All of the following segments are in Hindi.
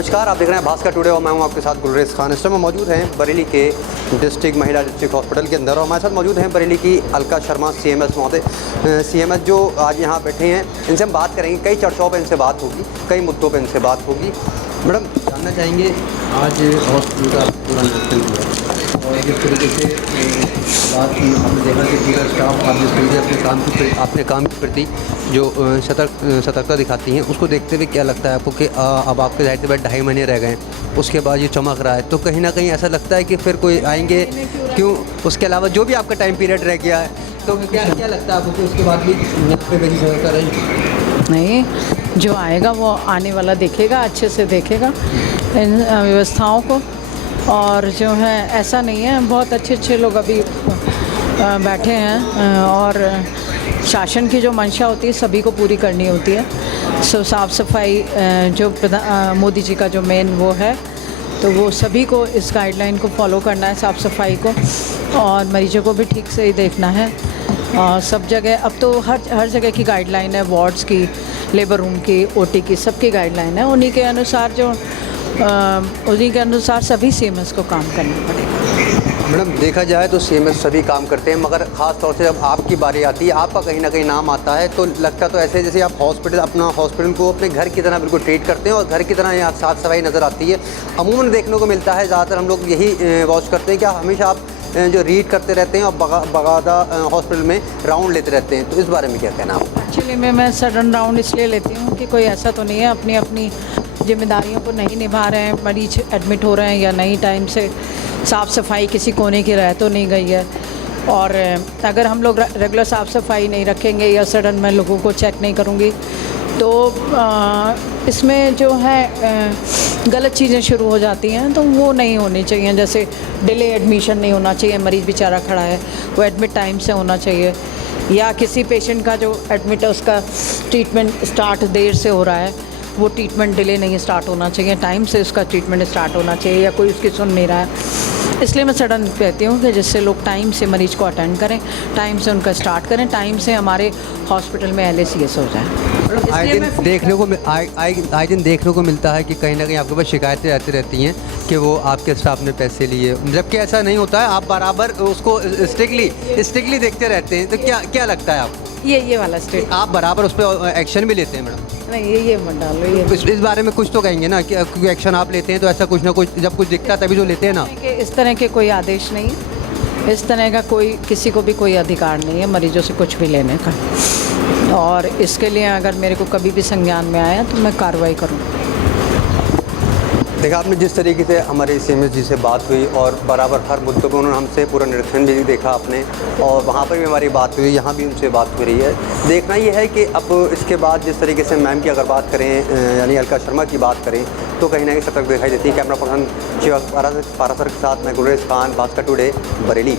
नमस्कार, आप देख रहे हैं भास्कर टुडे और मैं हूं आपके साथ गुलरेज खान। इस समय मौजूद हैं बरेली के महिला डिस्ट्रिक्ट हॉस्पिटल के अंदर और हमारे साथ मौजूद हैं बरेली की अलका शर्मा CMS महोदय। CMS जो आज यहाँ बैठे हैं, इनसे हम बात करेंगे। कई चर्चाओं पर इनसे बात होगी, कई मुद्दों पर इनसे बात होगी। मैडम, जानना चाहेंगे आज हॉस्पिटल का पूरा निरीक्षण किया और जिस तरीके से बात की, हमने देखा कि पूरा स्टाफ आप जिस तरीके से अपने काम के प्रति जो सतर्कता दिखाती हैं, उसको देखते हुए क्या लगता है आपको कि अब आपके जाहिर सी बात 2.5 महीने रह गए, उसके बाद ये चमक रहा है, तो कहीं ना कहीं ऐसा लगता है कि फिर कोई आएंगे क्यों? उसके अलावा जो भी आपका टाइम पीरियड रह गया है, तो क्या लगता है आपको कि उसके बाद भी यहाँ पे मेरी सहायता रहेगी? नहीं, जो आएगा वो आने वाला देखेगा, अच्छे से देखेगा इन व्यवस्थाओं को। और जो है ऐसा नहीं है, बहुत अच्छे लोग अभी बैठे हैं और शासन की जो मंशा होती है सभी को पूरी करनी होती है। साफ़ सफाई जो मोदी जी का जो मेन वो है, तो वो सभी को इस गाइडलाइन को फॉलो करना है, साफ़ सफाई को, और मरीजों को भी ठीक से ही देखना है। और सब जगह अब तो हर जगह की गाइडलाइन है, वार्ड्स की, लेबर रूम की, OT की, सबकी गाइडलाइन है। उन्हीं के अनुसार सभी CMS को काम करना पड़ेगा। मैडम, देखा जाए तो CMS सभी काम करते हैं, मगर ख़ास तौर से जब आपकी बारी आती है, आपका कहीं ना कहीं नाम आता है, तो लगता तो ऐसे जैसे आप अपना हॉस्पिटल को अपने घर की तरह बिल्कुल ट्रीट करते हैं और घर की तरह यहाँ साफ़ सफाई नज़र आती है। अमूमन देखने को मिलता है, ज़्यादातर हम लोग यही वॉच करते हैं कि हमेशा आप जो रीड करते रहते हैं और बगादा हॉस्पिटल में राउंड लेते रहते हैं, तो इस बारे में क्या कहना है आपको? एक्चुअली मैं सडन राउंड इसलिए लेती हूँ कि कोई ऐसा तो नहीं है अपनी जिम्मेदारियों को नहीं निभा रहे हैं, मरीज एडमिट हो रहे हैं या नहीं, टाइम से साफ़ सफाई किसी कोने की रह तो नहीं गई है। और अगर हम लोग रेगुलर साफ़ सफाई नहीं रखेंगे या सडन मैं लोगों को चेक नहीं करूँगी, तो इसमें जो है गलत चीज़ें शुरू हो जाती हैं, तो वो नहीं होनी चाहिए। जैसे डिले एडमिशन नहीं होना चाहिए, मरीज़ बेचारा खड़ा है, वो एडमिट टाइम से होना चाहिए। या किसी पेशेंट का जो एडमिट है उसका ट्रीटमेंट स्टार्ट देर से हो रहा है, वो ट्रीटमेंट डिले नहीं स्टार्ट होना चाहिए, टाइम से उसका ट्रीटमेंट स्टार्ट होना चाहिए। या कोई उसकी सुन नहीं रहा है, इसलिए मैं सडन कहती हूँ कि जिससे लोग टाइम से मरीज़ को अटेंड करें, टाइम से उनका स्टार्ट करें, टाइम से हमारे हॉस्पिटल में LACS हो जाए। आए दिन देखने को मिलता है कि कहीं ना कहीं आपके पास शिकायतें आती रहती हैं कि वो आपके स्टाफ ने पैसे लिए, जबकि ऐसा नहीं होता है। आप बराबर उसको स्ट्रिक्टली देखते रहते हैं, तो क्या लगता है आपको? ये वाला स्टेट आप बराबर उस पर एक्शन भी लेते हैं मैडम? नहीं, ये मत डालो। ये इस बारे में कुछ तो कहेंगे ना, कि क्योंकि एक्शन आप लेते हैं तो ऐसा कुछ ना कुछ जब कुछ दिखता है तभी तो लेते हैं ना। इस तरह के कोई आदेश नहीं, इस तरह का किसी को भी कोई अधिकार नहीं है मरीजों से कुछ भी लेने का। और इसके लिए अगर मेरे को कभी भी संज्ञान में आया तो मैं कार्रवाई करूँ। देखा आपने जिस तरीके से हमारे CMS जी से बात हुई और बराबर हर मुद्दों पर उन्होंने हमसे पूरा निरीक्षण भी देखा आपने, और वहाँ पर भी हमारी बात हुई, यहाँ भी उनसे बात हो रही है। देखना ये है कि अब इसके बाद जिस तरीके से मैम की अगर बात करें, यानी अलका शर्मा की बात करें, तो कहीं ना कहीं सतर्क दिखाई देती है। कैमरा पर्सन शिवक पारासर के साथ मैं गुलरेज खान, भास्कर टुडे, बरेली।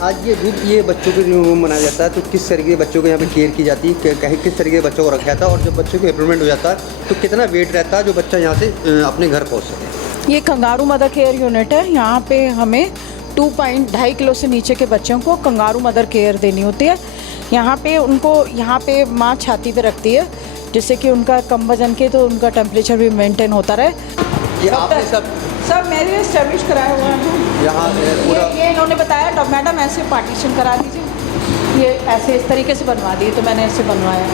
आज ये बच्चों के रूम बनाया जाता है, तो किस तरीके के बच्चों को यहाँ पे केयर की जाती है, किस तरीके के बच्चों को रखा जाता है, और जब बच्चों को एम्प्लॉयमेंट हो जाता है तो कितना वेट रहता है जो बच्चा यहाँ से अपने घर पहुँच सके? ये कंगारू मदर केयर यूनिट है। यहाँ पे हमें 2.5 किलो से नीचे के बच्चों को कंगारू मदर केयर देनी होती है। यहाँ पे माँ छाती पे रखती है, जिससे कि उनका कम वजन के तो उनका टेम्परेचर भी मेंटेन होता रहे। ये आपने सब मेरे एस्टेब्लिश कराया हुआ है यहाँ पूरा? ये इन्होंने बताया, मैडम ऐसे पार्टीशन करा दीजिए, ये ऐसे इस तरीके से बनवा दिए, तो मैंने ऐसे बनवाया।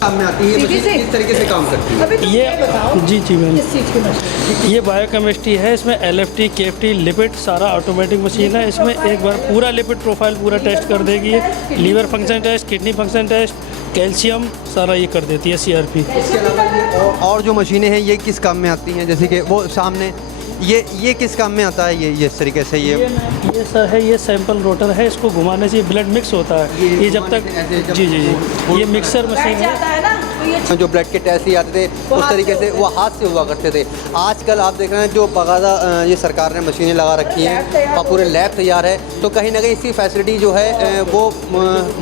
काम में आती है ये किस तरीके से काम करती है? अभी तो ये बताओ। जी मैम, किस चीज़ की मशीन? ये बायोकेमिस्ट्री है। इसमें LFT, KFT, लिपिड सारा ऑटोमेटिक मशीन है। इसमें एक बार पूरा लिपिड प्रोफाइल पूरा टेस्ट कर देगी, liver function test, kidney function test, calcium सारा ये कर देती है, CRP। इसके अलावा और जो मशीनें हैं ये किस काम में आती हैं? जैसे कि वो सामने ये किस काम में आता है ये इस तरीके से ये सर है, ये सैंपल रोटर है, इसको घुमाने से ब्लड मिक्स होता है। ये जब तक जी जी जी ये मिक्सर मशीन है। जाता है ना, तो ये जो ब्लड के टेस्ट लिए जाते थे उस तरीके से वो हाथ से हुआ करते थे। आजकल आप देख रहे हैं जो बाकायदा ये सरकार ने मशीनें लगा रखी हैं और पूरे लैब तैयार है, तो कहीं ना कहीं इसकी फैसिलिटी जो है वो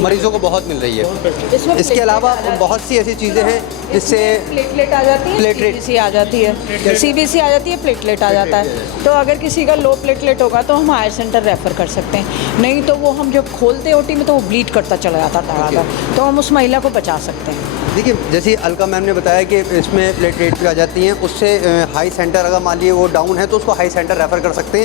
मरीज़ों को बहुत मिल रही है। इसके अलावा बहुत सी ऐसी चीज़ें हैं जिससे प्लेटलेट आ जाती है, प्लेटलेट। सीबीसी आ जाती है, सीबीसी आ जाती है, प्लेटलेट आ जाता है। तो अगर किसी का लो प्लेटलेट होगा तो हम हायर सेंटर रेफ़र कर सकते हैं, नहीं तो वो हम जब खोलते ओटी में तो वो ब्लीड करता चला जाता था, तो हम उस महिला को बचा सकते हैं। देखिए, जैसे अलका मैम ने बताया कि इसमें प्लेटलेट भी आ जाती हैं, उससे हाई सेंटर अगर मान लीजिए वो डाउन है तो उसको हाई सेंटर रेफ़र कर सकते हैं।